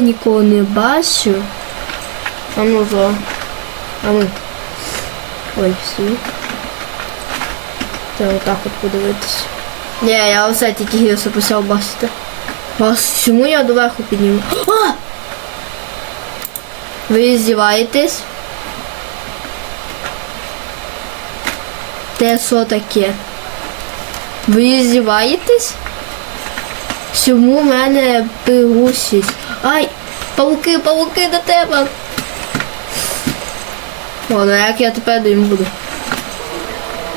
я нікого не бачу. А ну за. А ну. Ой, всі. Треба отак от подивитись. Ні, я все тільки гірше почав бачити. Вас чому я доверху підніму? А! Ви здіваєтесь? Те що таке? Ви здіваєтесь? Чому в мене пигусість? Ай! Пауки, пауки до тебе! Ладно, як я тепер їм буду?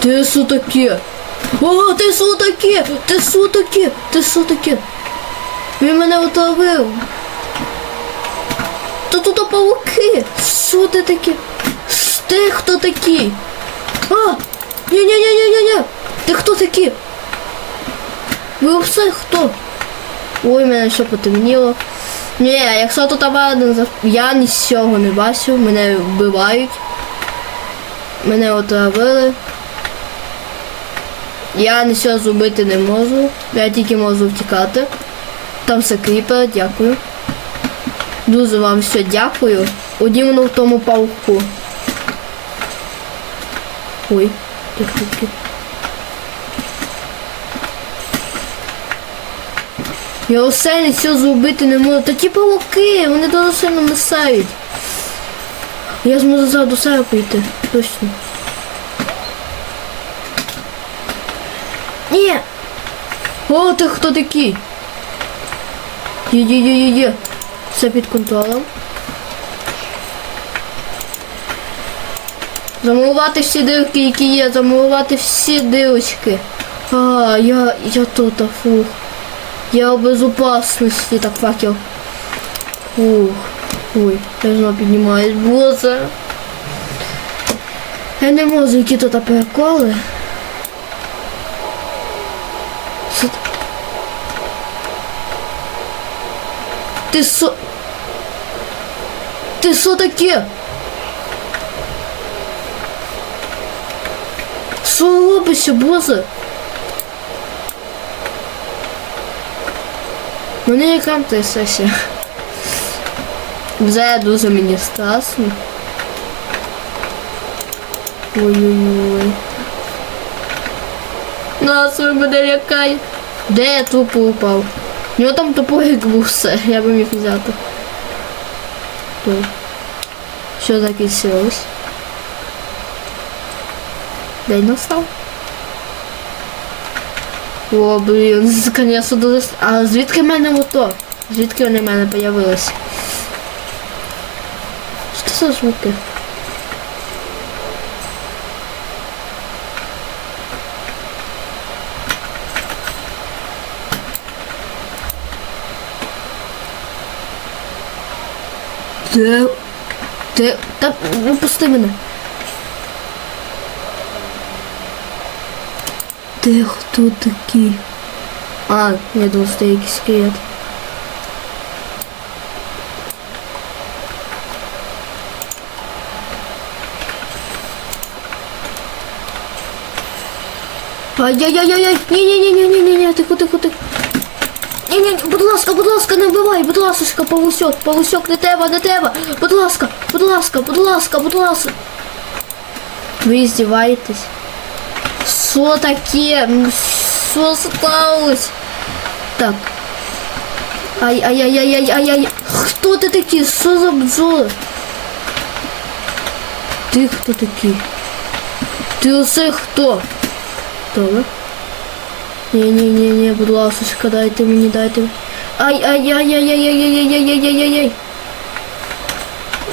Ти що таке? О, ти що таке? Ти що таке? Ти що таке? Він мене отравив. Та тут пауки. Що ти таке? Ти хто такий? А! Ні-ні-ні-ні-ні! Ти хто такий? Ви все хто? Ой, мене що потемніло. Ні, якщо тут аварія, я нічого не бачу, мене вбивають. Мене отравили. Я нічого зробити не можу. Я тільки можу втікати. Там все кріпер, дякую. Дуже вам все дякую. Одімно в тому пауку. Ой, тихо, Я усе нічого зробити не можу. Та ті пауки, вони дуже сильно мисають. Я зможу зараз до себе прийти. Точно. Ні! О, ти хто такий? Є-є-є-є-є. Все під контролем. Замалувати всі дирки, які є, замалувати всі дирочки. А, я, я тут, а, фух. Я в безопасності, так факел. Фух. Ой, я знову піднімаюсь, боже. Я не можу, які тут переколи. Ти що? Ти що таке? Що робиться, боже? Мене яка ти сесія. Вже дуже мені страшно. Ой-ой-ой. Нас ви мене лякає. Де я тупо упав? У нього там топорик був все, я би міг взяти. Що закінчилось? День настав. О, блін, звісно, дуже... с- А звідки в мене ото? Звідки вони в мене появилися? Що це за звуки? Де? Де? Та ну пусти мене. Ти хто такий? А, я думав, що якийсь скелет. Ай-яй-яй-яй! Ні-ні-ні-ні-ні-ні, тихо, тихо, тихо. Ні, ні, будь ласка, будь ласка, не вбивай, будь ласка, павусьок, павусьок, не треба, не треба. Будь ласка, будь ласка, будь ласка, будь ласка. Ви здіваєтесь? Що таке? М, Що сталося? Так. Ай-ай-яй-яй-яй-яй-яй. Хто ти такий? Що за бджоли? Ти хто такий? Ти оце хто? Добре. Ні-ні-ні-ні, будь ласка, дайте мені, дайте. Ай-ай-яй-яй-яй-яй-яй-яй-яй-яй-яй.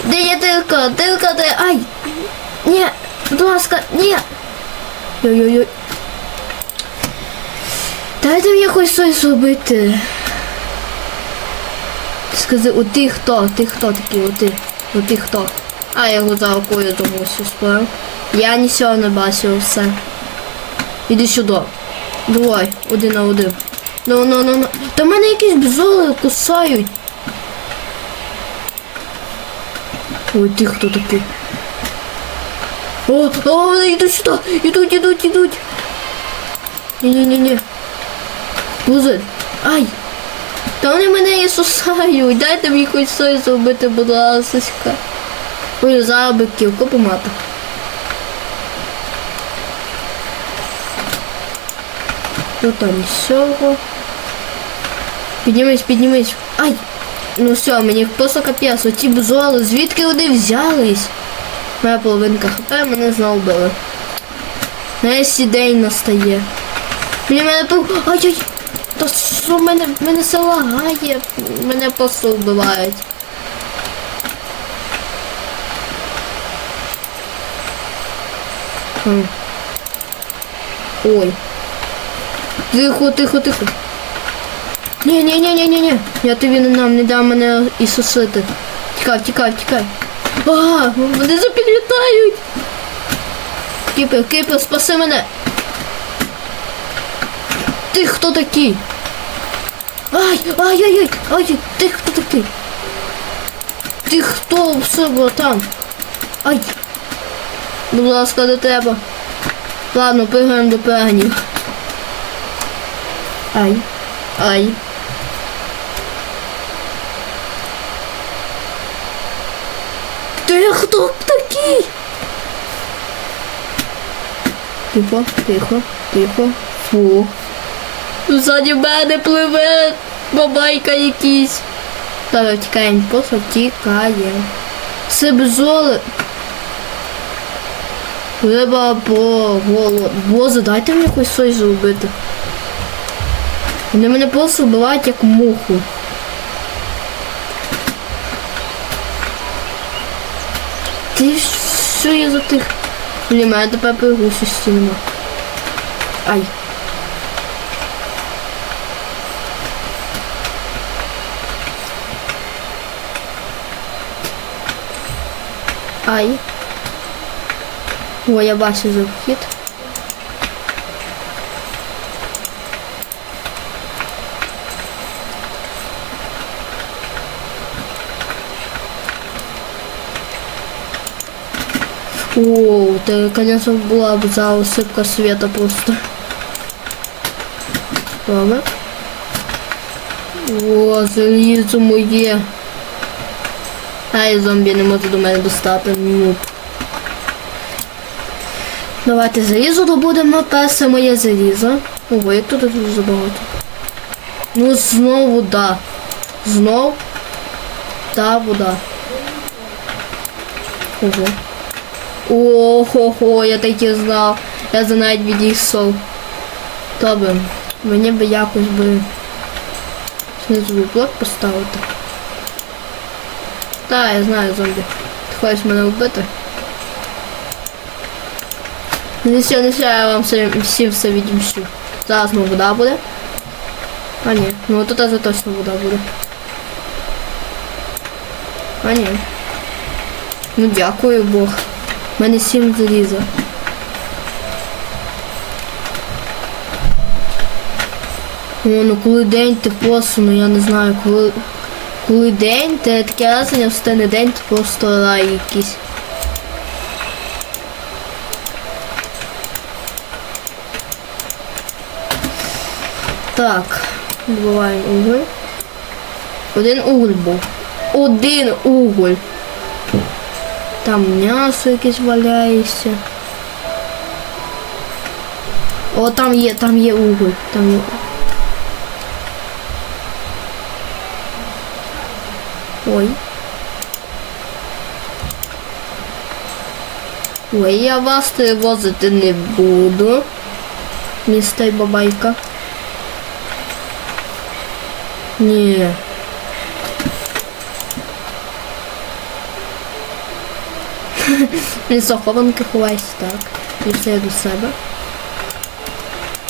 Де є дирка? Дирка де? Ай! Ні! Будь ласка, ні! Йой-йой-йой. Дайте мені хоч щось зробити. Скажи, о ти хто? Ти хто такий? О ти? О ти хто? А я його за рукою тому що справив. Я нічого не бачив, все. Іди сюди. Давай, один на один. Ну, ну, ну, ну. Та мене якісь бзоли кусають. Ой, ти хто такий? О, о, вони йдуть сюди. Ідуть, ідуть, ідуть. Ні-ні-ні-ні. Пузель. Ай. Та вони мене і сусають. Дайте мені хоч щось зробити, будь ласка. Ой, зараз би кілку помати. Тут там всього. Піднімись, піднімись. Ай! Ну все, мені просто капець, оці бзоли, звідки вони взялись? Моя половинка хп мене знову били. Несі день настає. Мені мене тут. Ай-яй! Та що мене, мене все лагає, мене просто вбивають. Хм. Ой. Тихо, тихо, тихо. Ні, ні, ні, ні, ні, ні. Я тобі не нам не дам мене ісусити. Тікай, тікай, тікай. А, вони запілітають. Кіпер, кіпер, спаси мене. Ти хто такий? Ай, ай, ай, ти хто такий? Ти хто все було там? Ай. Будь ласка, до тебе. Ладно, пригаємо до пегнів. Ай. Ай. Ти хто такий? Тихо, тихо, тихо. Фу. Ззаді мене пливе бабайка якийсь. Давай тікаємо, просто тікаємо. Все бзоли. Треба по голод. Боже, дайте мені якось щось зробити. Вони мене просто вбивають як муху. Ти що я за тих? Блін, мене тепер пригусості нема. Ай. Ай. О, я бачу захід. О, это, конечно, была бы за усыпка света просто. Добре. О, залізо Ай, зомбі не може до мене достати. Ну. Давайте залізо добудемо. Перше моє залізо. Ого, як тут дуже забагато. Ну знову да. Знов. Та вода. Ого. Ого-го, я так і знав. Я за навіть відійшов. Добре, мені би якось би знизу блок поставити. Так, я знаю зомбі. Ти хочеш мене вбити? Не все, не все, я вам всім, все відімщу. Зараз ну вода буде. А ні, ну тут вже точно вода буде. А ні. Ну дякую Бог. У мене сім заліза. О, ну коли день ти просто, ну я не знаю, коли. Коли день, те таке разення, це день, то просто рай якийсь. Так, добуваємо уголь. Один уголь був. Один уголь. Там м'ясо якесь валяється. О, там є, там є уголь. Там є. Ой. Ой, я вас тривозити не буду. Містер бабайка. Ні. Він захованки ховайся, так. І все до себе.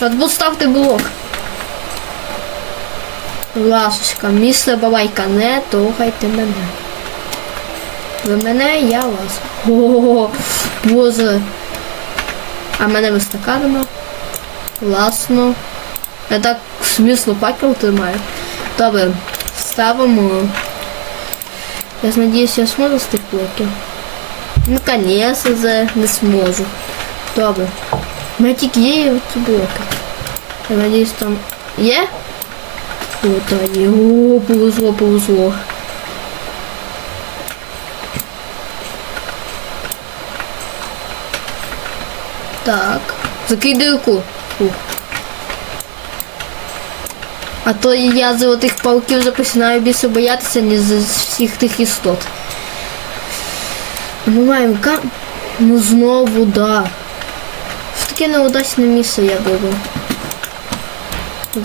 От поставте блок. Ласочка, містер бабайка, не трогайте мене. Ви мене, я вас. Ого, боже. А мене вистакадемо. Класно. Я так смісно факел тримаю. Добре, ставимо. Я надіюсь, я зможу з тих блоків. Ну, конечно же, не зможу. Добре. У мене тільки є ці блоки. Я надіюсь, там є? Ота є. О, повезло, повезло. Так. Закрий дирку. А то я золотих пауків вже починаю більше боятися, ніж з всіх тих істот. Ми маємо кам... Ну знову, да. Що таке неудачне місце я беру?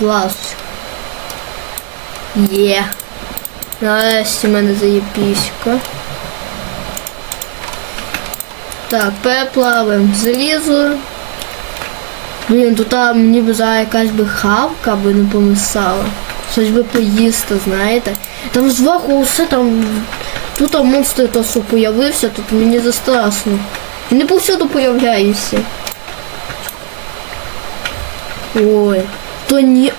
Глаз. Є. Нарешті в мене заєпіська. Так, переплавимо залізо. Блін, тут там б за якась би хавка би не помисала. Щось би поїсти, знаєте. Там зверху все там. Тут там монстр то, що появився, тут мені застрашно. Не повсюду появляюся. Ой, то ні.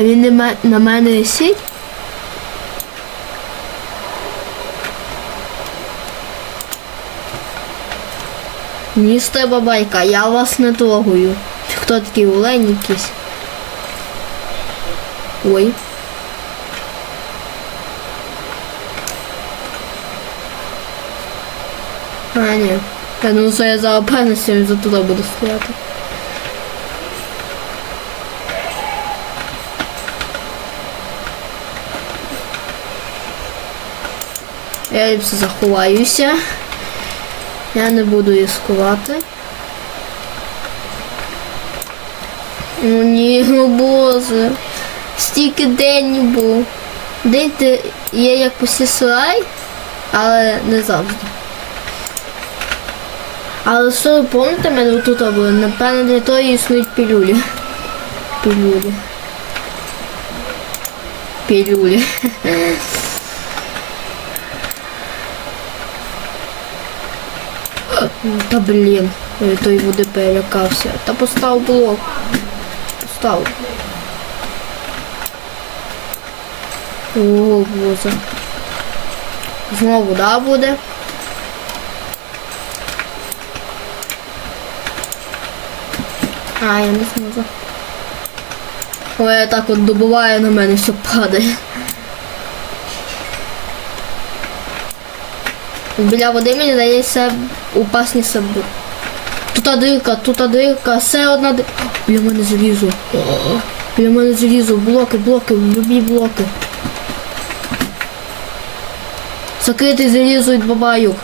А він не на мене висить? Містер Бабайка, я вас не трогаю. Хто такий олень якийсь? Ой. А, ні. Я думаю, що я за опевністю за туди буду стояти. Я ліпше заховаюся. Я не буду ризикувати. Ну ні, ну боже. Стільки день був. День ти є як посісрай, але не завжди. Але що ви пам'ятаєте, мене тут було? Напевно, для того існують пілюлі. Пілюлі. Пілюлі. Та блін, той води перелякався. Та постав блок. Постав. О, боже. Знову вода буде. А, я не зможу. Ой, я так от добуваю на мене, все падає. Біля води мені здається опасні саби. Тут дирка, тут дирка, все одна дирка. Біля мене залізо. Біля мене залізо, блоки, блоки, любі блоки. Закритий залізо від бабайок.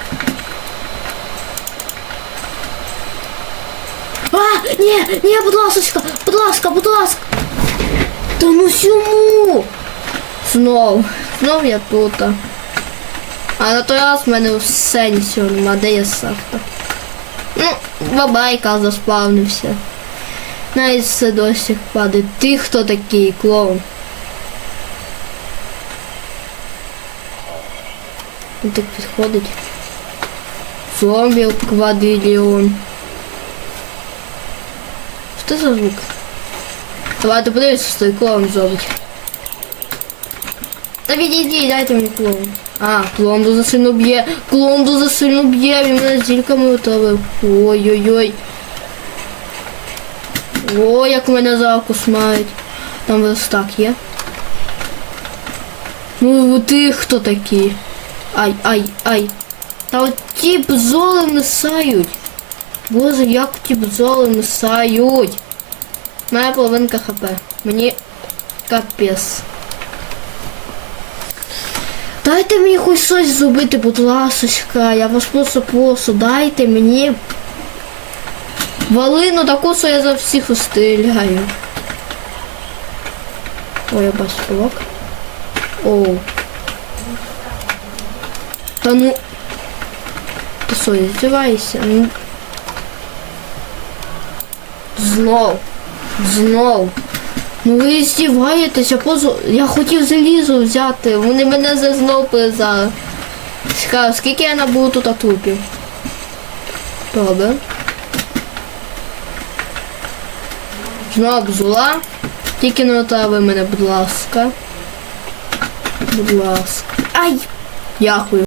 А, ні, ні, будь ласочка, будь ласка, будь ласка. Та ну сюму. Знов, знов я тут. А на той раз в мене все нічого нема, де є сахта. Ну, бабайка заспавнився. Навіть все досі падає. Ти хто такий клоун? Він так підходить. Зомбі квадрильон. Що це за звук? Давайте подивимося, що той клоун зробить. Та відійди, дайте мені клоун. А, клоун дуже сильно б'є. Клоун дуже сильно б'є, він мене зільками утовив. Ой-ой-ой. Ой, як мене закус мають. Там верстак є. Ну ти хто такий? Ай, ай, ай. Та от ті бзоли мисають. Боже, як ті бзоли мисають. Моя половинка хп. Мені капець. Дайте мені хоч щось зробити, будь ласочка. Я вас просто прошу, дайте мені. Валину таку, що я за всіх стріляю. Ой, я. Оу. Та ну. Ти що, здіваєшся? Ну. Знов. Знов. Ну ви здіваєтеся, позу. Я хотів залізо взяти, вони мене за знов призали. Цікаво, скільки я набуду тут трупів? Добре. Знову зула. Тільки не отрави мене, будь ласка. Будь ласка. Ай! Дякую.